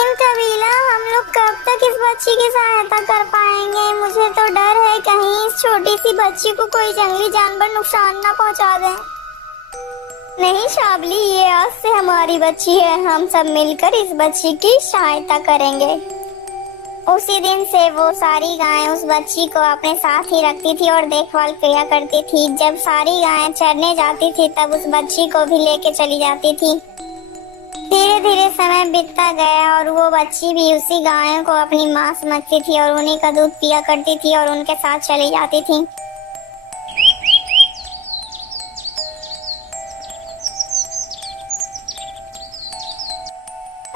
लेकिन कबीला, हम लोग कब तक इस बच्ची की सहायता कर पाएंगे? मुझे तो डर है कहीं इस छोटी सी बच्ची को कोई जंगली जानवर नुकसान ना पहुंचा दे। नहीं शाबली, ये आज से हमारी बच्ची है, हम सब मिलकर इस बच्ची की सहायता करेंगे। उसी दिन से वो सारी गायें उस बच्ची को अपने साथ ही रखती थी और देखभाल किया करती थी। जब सारी गायें चरने जाती थी तब उस बच्ची को भी लेके चली जाती थी। धीरे धीरे समय बीतता गया और वो बच्ची भी उसी गायों को अपनी माँ समझती थी और उन्हीं का दूध पिया करती थी और उनके साथ चली जाती थी।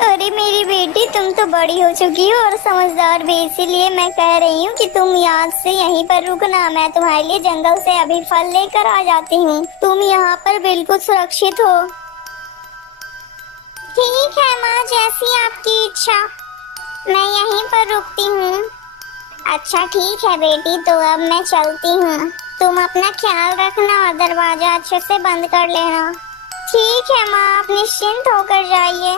अरे मेरी बेटी, तुम तो बड़ी हो चुकी हो और समझदार भी, इसीलिए मैं कह रही हूँ कि तुम आज से यहीं पर रुकना। मैं तुम्हारे लिए जंगल से अभी फल लेकर आ जाती हूँ। तुम यहाँ पर बिल्कुल सुरक्षित हो। ठीक है माँ, जैसी आपकी इच्छा, मैं यहीं पर रुकती हूँ। अच्छा ठीक है बेटी, तो अब मैं चलती हूँ। तुम अपना ख्याल रखना और दरवाजा अच्छे से बंद कर लेना। ठीक है माँ, आप निश्चिंत होकर जाइए।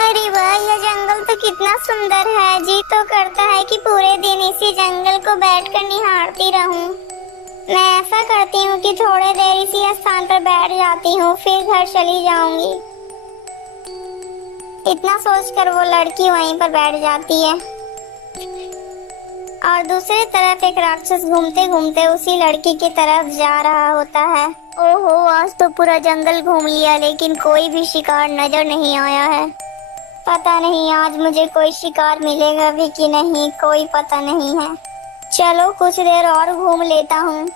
अरे वाह, यह जंगल तो कितना सुंदर है। जी तो करता है कि पूरे दिन इसी जंगल को बैठकर निहारती रहूं। मैं ऐसा करती हूँ कि थोड़े देर इसी स्थान पर बैठ जाती हूँ, फिर घर चली जाऊंगी। इतना सोचकर वो लड़की वहीं पर बैठ जाती है और दूसरी तरफ एक राक्षस घूमते घूमते उसी लड़की की तरफ जा रहा होता है। ओहो, आज तो पूरा जंगल घूम लिया लेकिन कोई भी शिकार नजर नहीं आया है। पता नहीं आज मुझे कोई शिकार मिलेगा भी कि नहीं, कोई पता नहीं है। चलो कुछ देर और घूम लेता हूँ।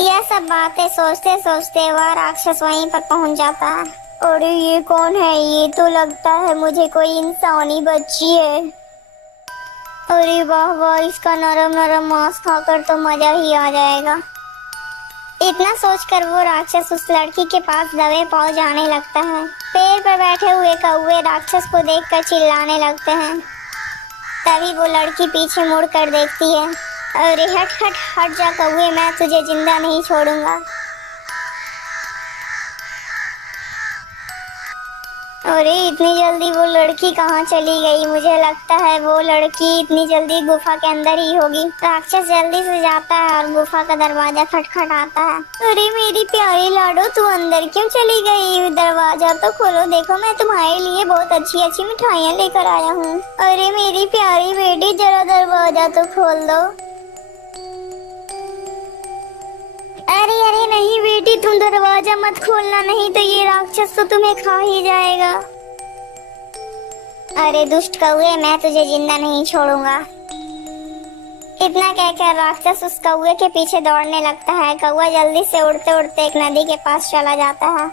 यह सब बातें सोचते सोचते वह राक्षस वहीं पर पहुँच जाता है। अरे ये कौन है? ये तो लगता है मुझे कोई इंसानी बच्ची है। अरे वाह वाह, इसका नरम नरम मांस खाकर तो मजा ही आ जाएगा। इतना सोचकर वो राक्षस उस लड़की के पास दबे पांव जाने लगता है। पेड़ पर बैठे हुए कौवे राक्षस को देखकर चिल्लाने लगते हैं। तभी वो लड़की पीछे मुड़कर देखती है। अरे हट हट हट जा कौवे, मैं तुझे जिंदा नहीं छोड़ूंगा। अरे इतनी जल्दी वो लड़की कहाँ चली गई? मुझे लगता है वो लड़की इतनी जल्दी गुफा के अंदर ही होगी। राक्षस जल्दी से जाता है और गुफा का दरवाजा खटखटाता है। अरे मेरी प्यारी लाडो, तू अंदर क्यों चली गई? दरवाजा तो खोलो, देखो मैं तुम्हारे लिए बहुत अच्छी अच्छी मिठाइयाँ लेकर आया हूँ। अरे मेरी प्यारी बेटी, जरा दरवाजा तो खोल दो। अरे अरे नहीं बेटी, तुम दरवाजा मत खोलना, नहीं तो ये राक्षस तो तुम्हें खा ही जाएगा। अरे दुष्ट कौवे, मैं तुझे जिंदा नहीं छोड़ूंगा। इतना कहकर राक्षस उस कौवे के पीछे दौड़ने लगता है। कौवा जल्दी से उड़ते उड़ते एक नदी के पास चला जाता है।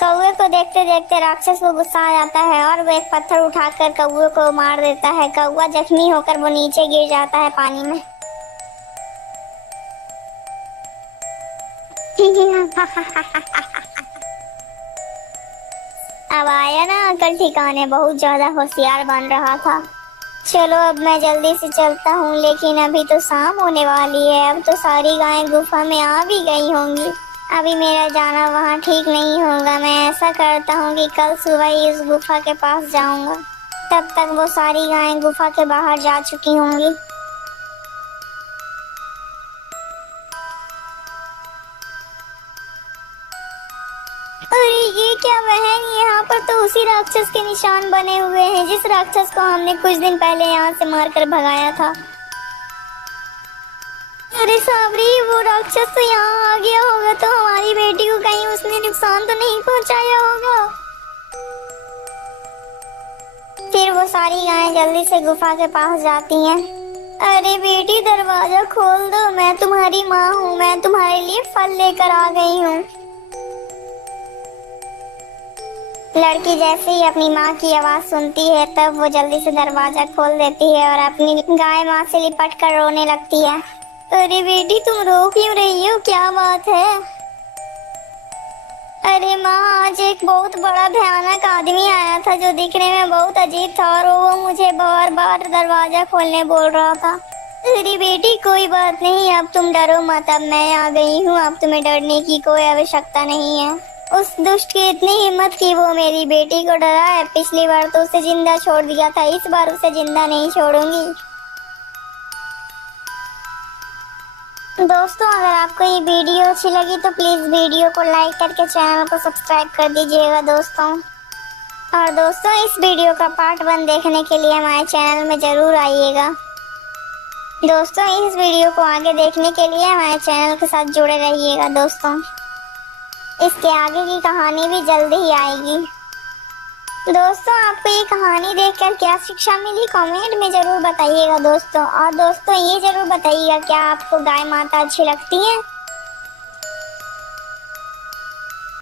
कौवे को देखते देखते राक्षस को गुस्सा आ जाता है और वो एक पत्थर उठाकर कौवे को मार देता है। कौवा जख्मी होकर वो नीचे गिर जाता है पानी में। अब आया ना अकल ठिकाने, बहुत ज्यादा होशियार बन रहा था। चलो अब मैं जल्दी से चलता हूँ, लेकिन अभी तो शाम होने वाली है। अब तो सारी गायें गुफा में आ भी गई होंगी। अभी मेरा जाना वहाँ ठीक नहीं होगा। मैं ऐसा करता हूँ कि कल सुबह ही इस गुफा के पास जाऊंगा, तब तक वो सारी गायें गुफा के बाहर जा चुकी होंगी। अरे ये क्या बहन, यहाँ पर तो उसी राक्षस के निशान बने हुए हैं जिस राक्षस को हमने कुछ दिन पहले यहाँ से मारकर भगाया था। अरे साबरी, वो राक्षस तो यहाँ आ गया होगा, तो हमारी बेटी को कहीं उसने नुकसान तो नहीं पहुँचाया होगा। फिर वो सारी गायें जल्दी से गुफा के पास जाती हैं। अरे बेटी, दरवाजा खोल दो, मैं तुम्हारी माँ हूँ, मैं तुम्हारे लिए फल लेकर आ गई हूँ। लड़की जैसे ही अपनी माँ की आवाज सुनती है तब वो जल्दी से दरवाजा खोल देती है और अपनी गाय माँ से लिपट कर रोने लगती है। अरे बेटी तुम रो क्यों रही हो, क्या बात है? अरे माँ, आज एक बहुत बड़ा भयानक आदमी आया था जो दिखने में बहुत अजीब था और वो मुझे बार बार दरवाजा खोलने बोल रहा था। अरे बेटी कोई बात नहीं, अब तुम डरो मत, अब मैं आ गई हूँ, अब तुम्हें डरने की कोई आवश्यकता नहीं है। उस दुष्ट की इतनी हिम्मत कि वो मेरी बेटी को डरा है। पिछली बार तो उसे जिंदा छोड़ दिया था, इस बार उसे जिंदा नहीं छोड़ूंगी। दोस्तों अगर आपको ये वीडियो अच्छी लगी तो प्लीज वीडियो को लाइक करके चैनल को सब्सक्राइब कर दीजिएगा दोस्तों। और दोस्तों इस वीडियो का पार्ट 1 देखने के लिए हमारे चैनल में जरूर आइएगा। दोस्तों इस वीडियो को आगे देखने के लिए हमारे चैनल के साथ जुड़े रहिएगा दोस्तों। इसके आगे की कहानी भी जल्द ही आएगी। दोस्तों आपको ये कहानी देखकर क्या शिक्षा मिली कमेंट में जरूर बताइएगा दोस्तों। और दोस्तों ये जरूर बताइएगा क्या आपको गाय माता अच्छी लगती है।